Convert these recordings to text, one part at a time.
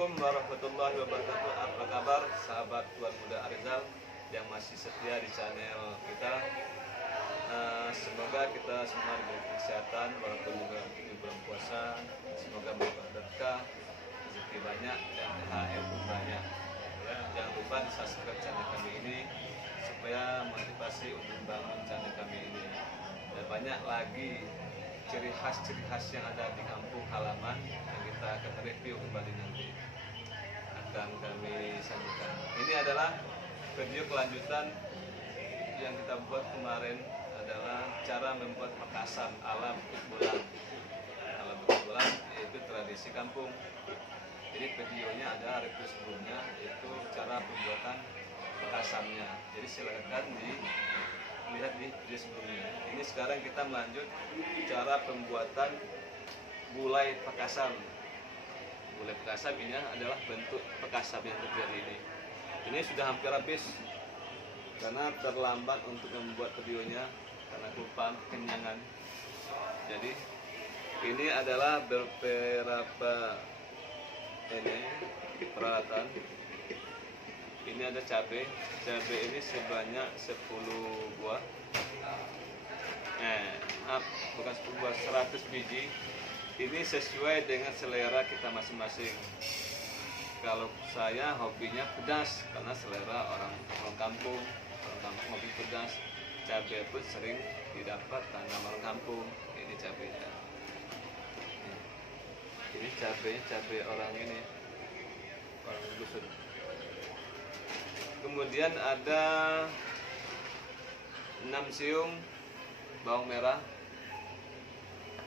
Assalamualaikum warahmatullahi wabarakatuh. Apa kabar sahabat Tuan Muda Arizal yang masih setia di channel kita? Semoga kita semua diberi kesehatan walaupun juga di bulan puasa. Semoga berkah, rezeki banyak dan THR pun banyak. Ya, jangan lupa di subscribe channel kami ini supaya motivasi untuk membangun channel kami ini. Dan banyak lagi ciri khas yang ada di kampung halaman yang kita akan review kembali nanti akan kami sajikan. Ini adalah video kelanjutan yang kita buat kemarin, adalah cara membuat petasan ala bukit bulan. Ala bukit bulan yaitu tradisi kampung. Jadi videonya ada review sebelumnya, yaitu cara pembuatan petasannya. Jadi silakan lihat di video sebelumnya. Ini sekarang kita melanjut cara pembuatan gulai pekasam. Gulai pekasam ini adalah bentuk pekasam yang terjadi ini. Ini sudah hampir habis karena terlambat untuk membuat videonya karena kelupaan kenyangan. Jadi ini adalah beberapa peralatan. Ini ada cabai ini sebanyak 10 buah. Bukan 10 buah, 100 biji. Ini sesuai dengan selera kita masing-masing. Kalau saya hobinya pedas karena selera orang kampung hobi pedas. Cabai pun sering didapat tanam orang kampung. Ini cabainya. Ini cabai orang ini, orang dusun. Kemudian ada 6 siung bawang merah.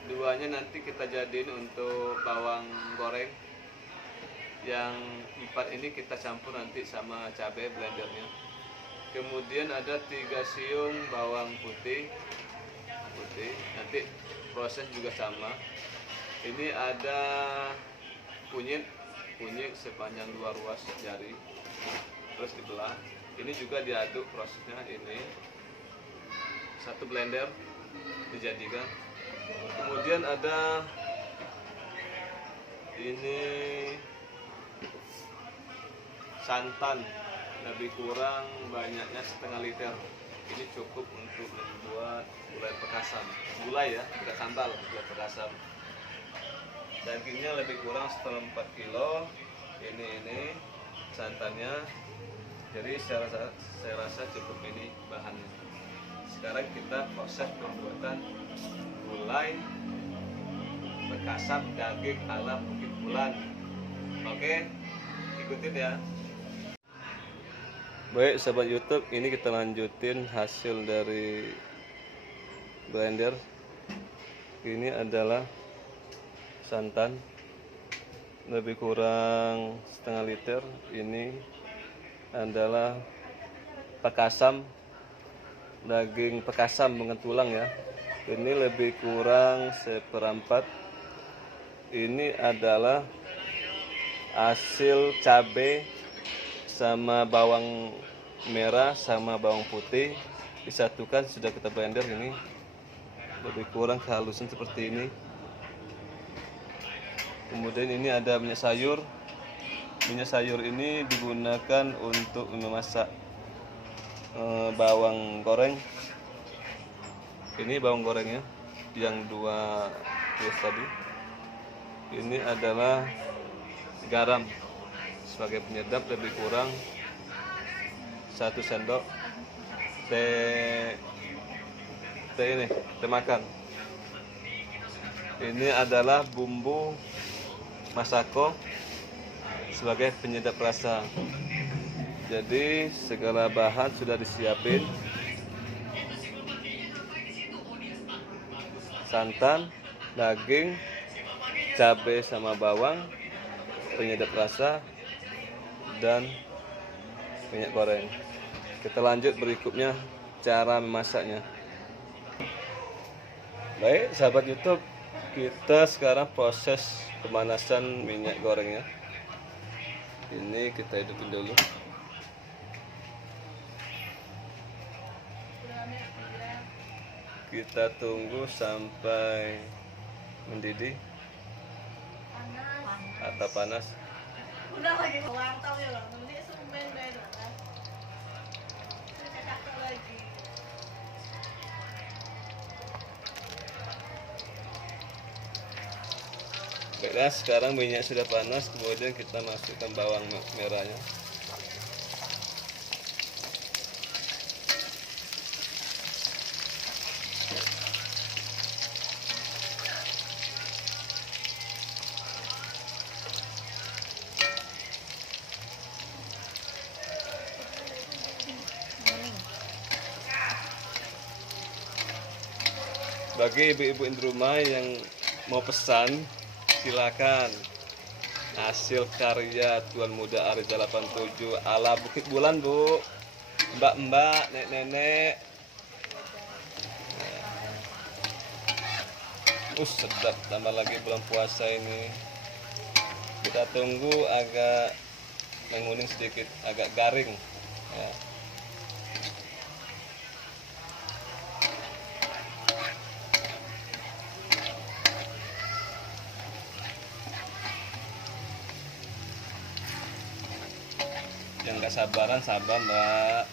Duanya nanti kita jadiin untuk bawang goreng. Yang 4 ini kita campur nanti sama cabai blendernya. Kemudian ada 3 siung bawang putih. Nanti proses juga sama. Ini ada kunyit sepanjang 2 ruas jari. Terus dibelah. Ini juga diaduk prosesnya. Ini 1 blender dijadikan. Kemudian ada ini santan, lebih kurang banyaknya setengah liter. Ini cukup untuk membuat gulai pekasam. Gulai ya, tidak sambal, gulai pekasam. Dagingnya lebih kurang 4 kilo. Ini santannya. Jadi saya rasa cukup ini bahannya. Sekarang kita proses pembuatan gulai pekasam daging ala bukit bulan. Oke, ikutin ya. Baik sahabat YouTube, ini kita lanjutin hasil dari blender. Ini adalah santan lebih kurang setengah liter. Ini adalah pekasam, daging pekasam dengan tulang ya. Ini lebih kurang 1/4. Ini adalah hasil cabai sama bawang merah sama bawang putih disatukan, sudah kita blender. Ini lebih kurang kehalusan seperti ini. Kemudian ini ada minyak sayur. Minyak sayur ini digunakan untuk memasak bawang goreng. Ini bawang gorengnya yang 2 piece tadi. Ini adalah garam sebagai penyedap, lebih kurang 1 sendok teh makan. Ini adalah bumbu masako sebagai penyedap rasa. Jadi segala bahan sudah disiapin. Santan, daging, cabai sama bawang, penyedap rasa, dan minyak goreng. Kita lanjut berikutnya cara memasaknya. Baik sahabat YouTube, kita sekarang proses pemanasan minyak gorengnya. Ini kita hidupin dulu. Kita tunggu sampai mendidih atau panas. Udah lagi ulang tahun ya bang, nanti sumben beda kan. Kakak lagi. Baiklah, sekarang minyak sudah panas, kemudian kita masukkan bawang merahnya. Bagi ibu-ibu di rumah yang mau pesan, silakan. Hasil karya Tuan Muda Arija 87 ala Bukit Bulan, Bu. Mbak-mbak, nenek-nenek. Sedap, tambah lagi bulan puasa ini. Kita tunggu agak menguning sedikit, agak garing ya. Yang nggak sabaran sabar, Mbak.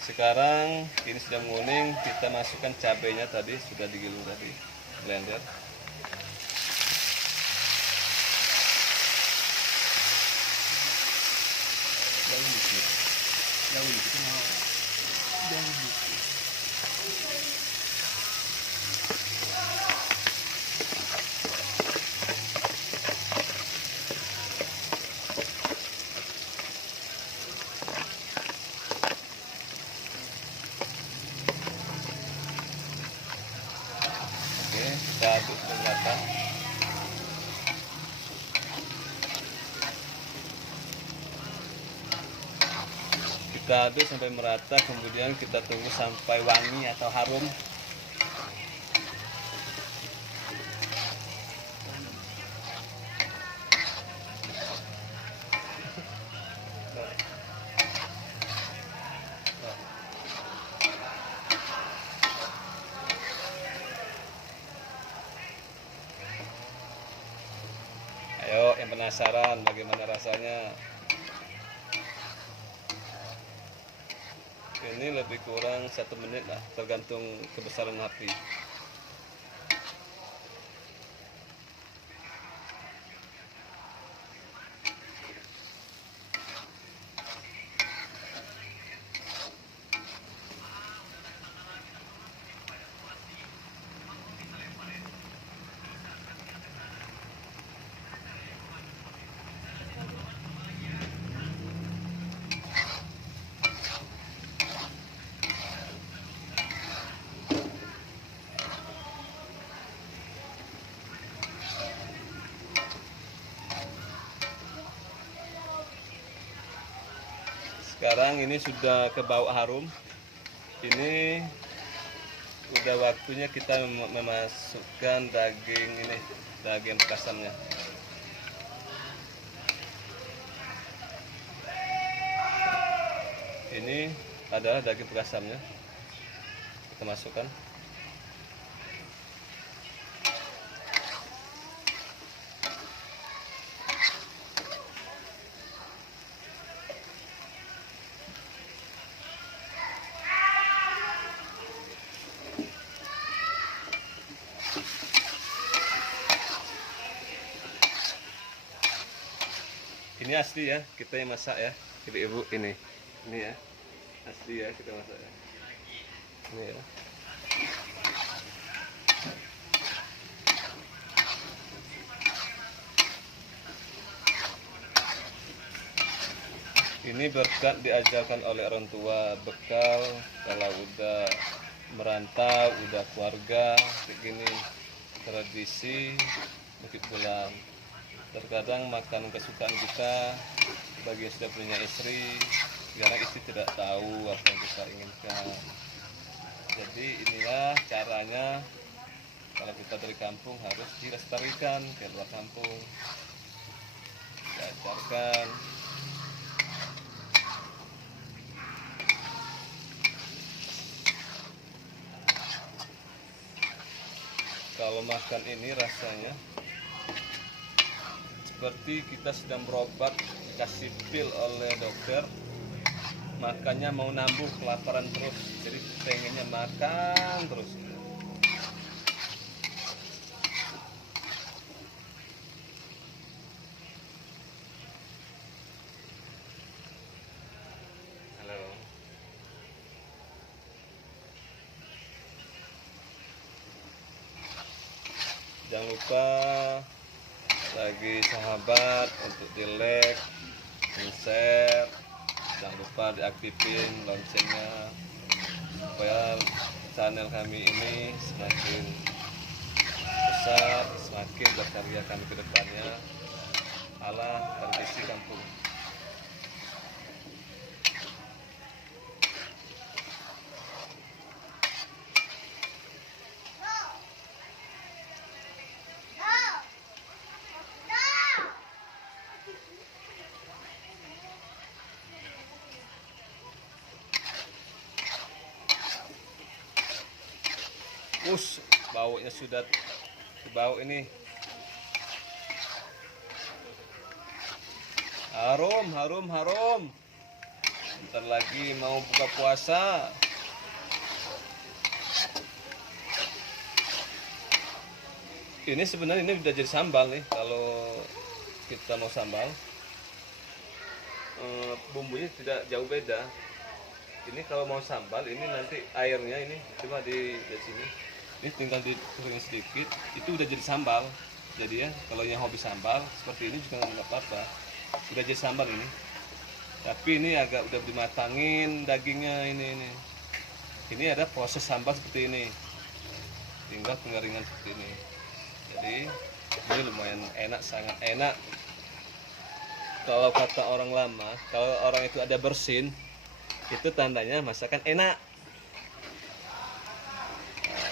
Sekarang ini sudah menguning, kita masukkan cabenya tadi, sudah digiling tadi, blender. Oke, kita aduk sampai rata. Kita aduk sampai merata, kemudian kita tunggu sampai wangi atau harum. Ayo, yang penasaran bagaimana rasanya? Ini lebih kurang 1 menit lah, tergantung kebesaran api. Sekarang ini sudah kebau harum. Ini udah waktunya kita memasukkan daging ini, daging pekasamnya. Ini adalah daging pekasamnya. Kita masukkan. Ini asli ya, kita yang masak ya, ibu-ibu ini ya, asli ya kita masak ya. Ini ya. Ini berkat diajarkan oleh orang tua, bekal kalau udah merantau, udah keluarga, begini tradisi Bukit Bulan. Terkadang makanan kesukaan kita bagi yang sudah punya istri, kadang istri tidak tahu apa yang kita inginkan. Jadi inilah caranya kalau kita dari kampung harus dilestarikan ke luar kampung, diajarkan. kalau makan ini rasanya seperti kita sedang berobat, dikasih pil oleh dokter, makannya mau nambah kelaparan terus, jadi pengennya makan terus. Halo. Jangan lupa bagi sahabat untuk di like, di share, jangan lupa diaktifin loncengnya supaya channel kami ini semakin besar, semakin berkarya kami ke depannya. Allah Permisi Kampung. Baunya sudah bau ini. Harum, harum, harum. Bentar lagi mau buka puasa. Ini sebenarnya ini udah jadi sambal nih. Kalau kita mau sambal, bumbunya tidak jauh beda. Ini kalau mau sambal, ini nanti airnya ini cuma di sini. Ini tinggal dituangin sedikit, itu udah jadi sambal. Jadi ya, kalau yang hobi sambal seperti ini juga nggak apa-apa. Udah jadi sambal ini. Tapi ini agak udah dimatangin dagingnya ini. Ini ada proses sambal seperti ini. Tinggal pengeringan seperti ini. Jadi ini lumayan enak, sangat enak. Kalau kata orang lama, kalau orang itu ada bersin, itu tandanya masakan enak.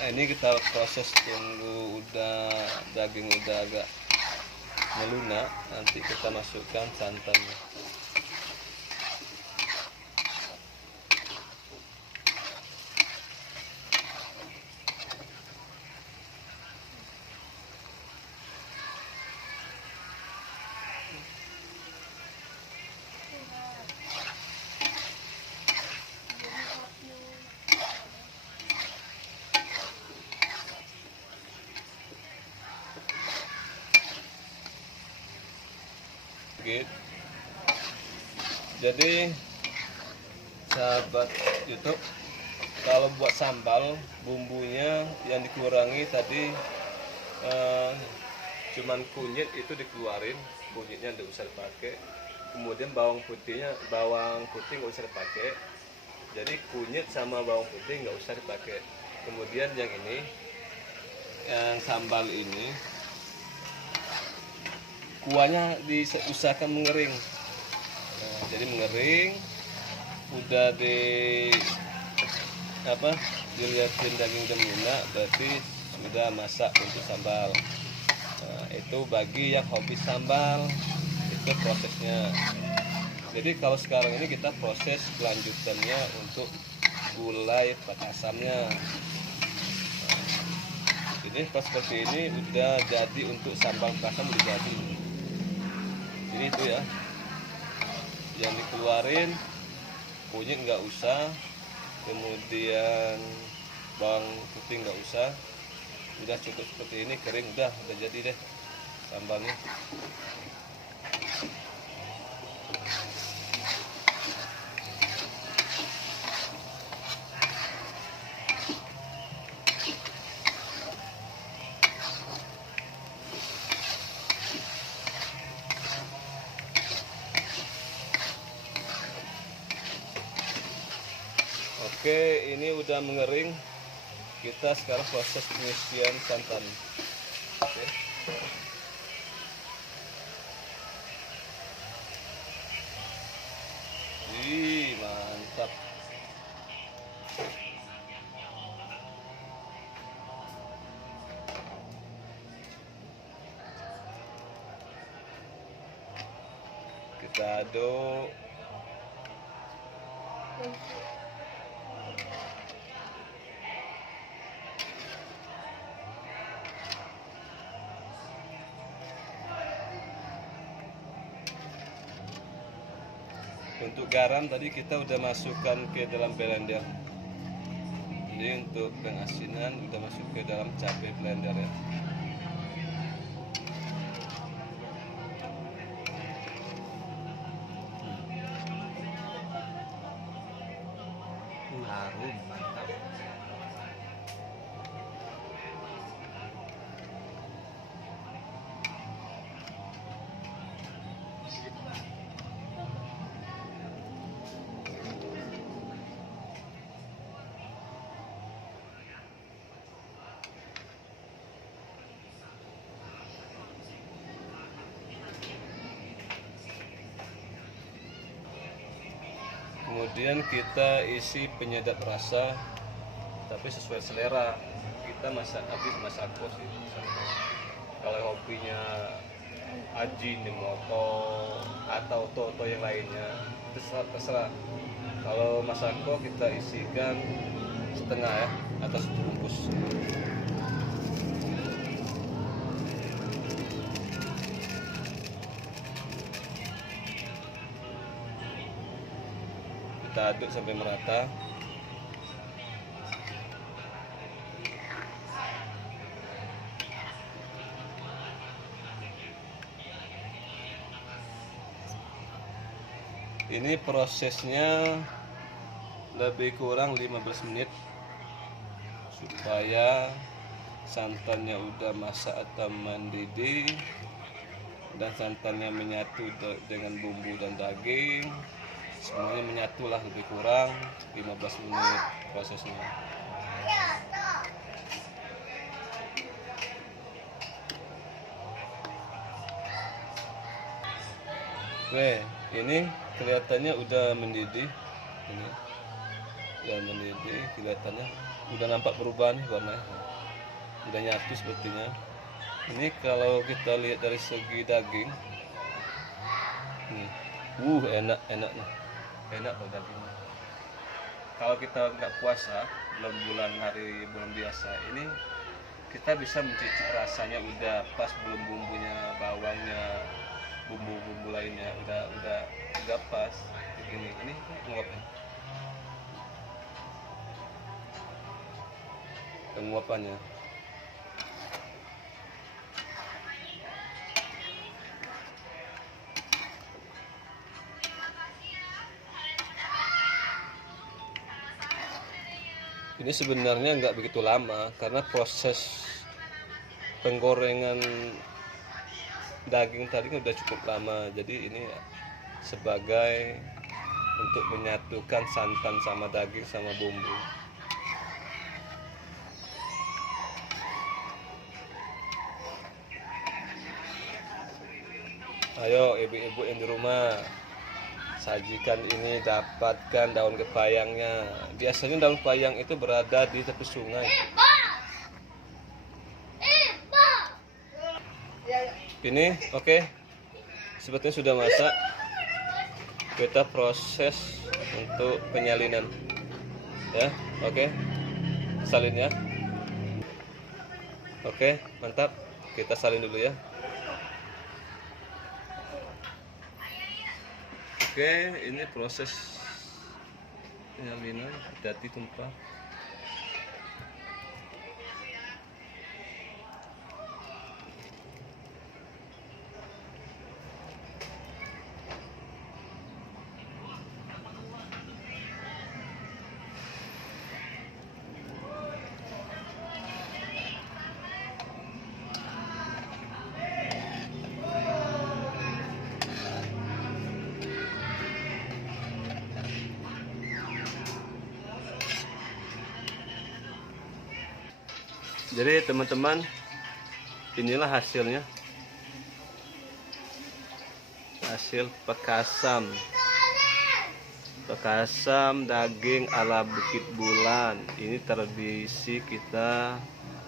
Ini kita proses tunggu udah daging udah agak melunak, nanti kita masukkan santannya. Jadi sahabat YouTube, kalau buat sambal bumbunya yang dikurangi tadi, cuman kunyit itu dikeluarin, kunyitnya tidak usah dipakai. Kemudian bawang putih nggak usah dipakai. Jadi kunyit sama bawang putih nggak usah dipakai. Kemudian yang ini, yang sambal ini, kuahnya diusahakan mengering. Nah, jadi mengering, udah dilihatin daging udah lunak, berarti sudah masak untuk sambal. Nah, itu bagi yang hobi sambal, itu prosesnya. Jadi kalau sekarang ini kita proses kelanjutannya untuk gulai petasannya. Nah, ini pas seperti ini udah jadi untuk sambal petasan, udah jadi. Jadi itu ya, yang dikeluarin kunyit nggak usah, kemudian bawang putih nggak usah, udah cukup seperti ini, kering, udah jadi deh sambalnya. Oke, ini udah mengering. Kita sekarang proses pengisian santan. Oke. Wih, mantap. Kita aduk. Untuk garam tadi kita udah masukkan ke dalam blender. Ini untuk pengasinan udah masuk ke dalam cabai blender ya. Harum, mantap. Kemudian kita isi penyedap rasa, tapi sesuai selera. Kita masak habis masako sih. Kalau hobinya Ajinomoto atau toto yang lainnya, terserah. Kalau masako kita isikan setengah ya, atau sebungkus. Kita aduk sampai merata. Ini prosesnya lebih kurang 15 menit supaya santannya udah masak atau mendidih dan santannya menyatu dengan bumbu dan daging. Semuanya menyatu lah, lebih kurang 15 menit prosesnya. Oke, ini kelihatannya udah mendidih. Ini udah mendidih, kelihatannya udah nampak perubahan warnanya. Udah nyatu sepertinya. Ini kalau kita lihat dari segi daging, nih, enak nih. Enak loh dagingnya. Kalau kita nggak puasa, bulan biasa ini, kita bisa mencicip rasanya udah pas, belum bumbunya, bawangnya, bumbu-bumbu lainnya udah pas. Ini penguapnya. Penguapannya. Ini sebenarnya nggak begitu lama karena proses penggorengan daging tadi udah cukup lama. Jadi ini sebagai untuk menyatukan santan sama daging sama bumbu. Ayo ibu-ibu yang di rumah, sajikan ini, dapatkan daun kepayangnya. Biasanya daun kepayang itu berada di tepi sungai. Ini oke. Sebetulnya sudah masak. Kita proses untuk penyalinan. Ya, oke. Salin ya. Oke, mantap. Kita salin dulu ya. Oke, ini proses penyalinan, hati-hati tumpah. Jadi teman-teman, inilah hasilnya, hasil pekasam daging ala Bukit Bulan. Ini tradisi kita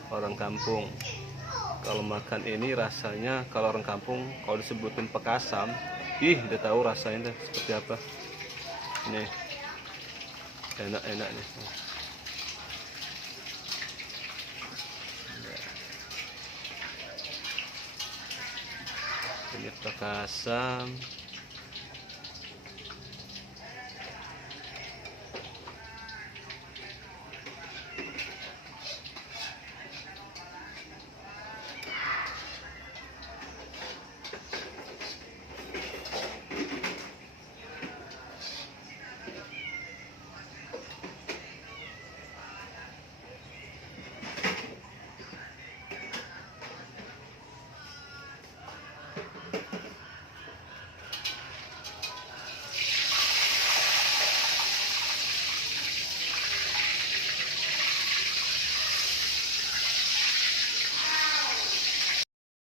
orang kampung. Kalau makan ini rasanya, kalau orang kampung kalau disebutin pekasam, udah tahu rasanya seperti apa. Nih, enak-enak nih. Ini pekasam